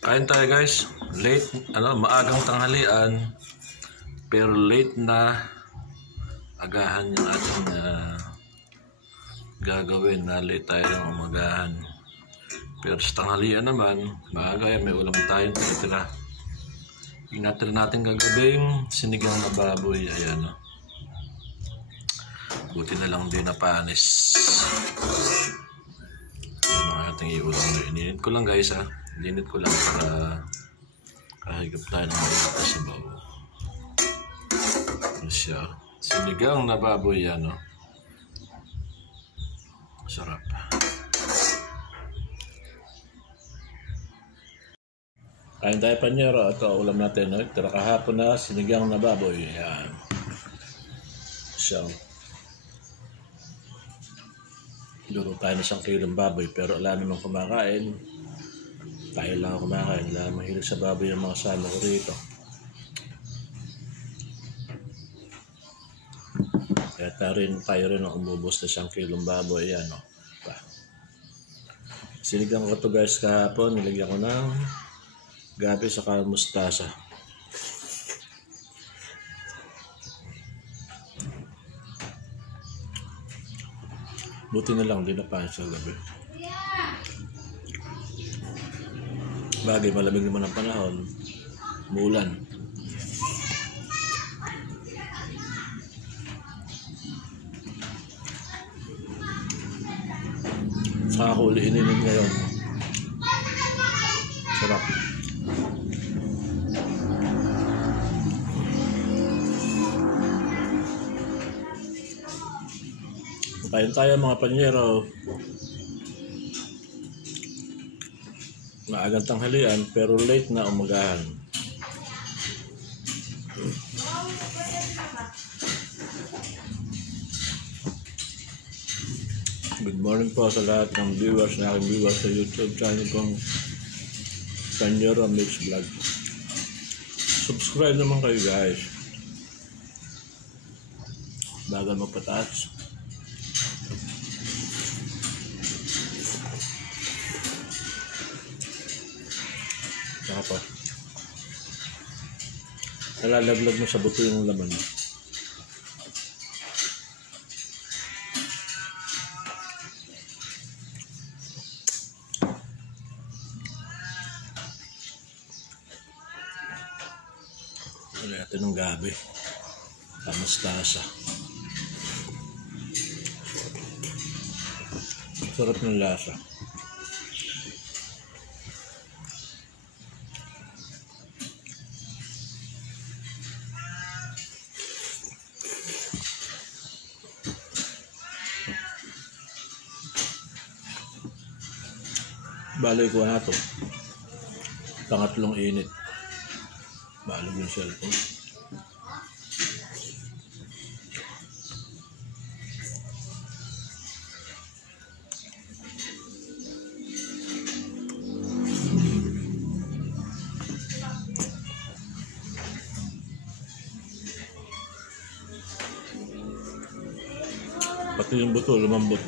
Kain tayo guys. Late, maagang tanghalian. Pero late na agahan yung ating gagawin na late tayo ng umagahan. Pero sa tanghalian naman, maaga may ulam tayong tira-tira. Ingatan natin gagawing sinigang na baboy. Ayan o. Buti na lang din na panis. Ayan ang ating iulam na ininit ko lang guys ha. Ininit ko lang para kahigap tayo ng mga sabaw. Ano siya? Sinigang na baboy yan o. Sarap. Kain tayo panyero at ulam natin. Tira kahapon na sinigang na baboy. Yan. So, luro tayo na 1 kilong baboy pero wala namang kumakain. Tayo lang ang kumakain. Wala mahilig sa baboy yung mga sama ko rito. Kaya tayo rin ang umubos na 1 kilong baboy. Yan o. Sinigang ko ito guys kahapon. Nilagyan ko ng gabi saka mustasa. Buti na lang, di na pa sa gabi. Bagay, malamig naman ang panahon. Umulan. Saka ko uli ininom ngayon. Sarap. Kain tayo mga panyero. Maagang tanghalian pero late na umagahan. Good morning po sa lahat ng viewers na aking viewers sa YouTube channel kong Panyero Mix Vlog. Subscribe naman kayo guys. Bagal magpataas. Saka pa. Nalalaglag mo sa buto yung laman. Wala natin ng gabi. Mustasa. Sarap ng lasa. Baloy ko na ito. Pangatlong init. Balog yung cellphone. Pati yung buto lumambot.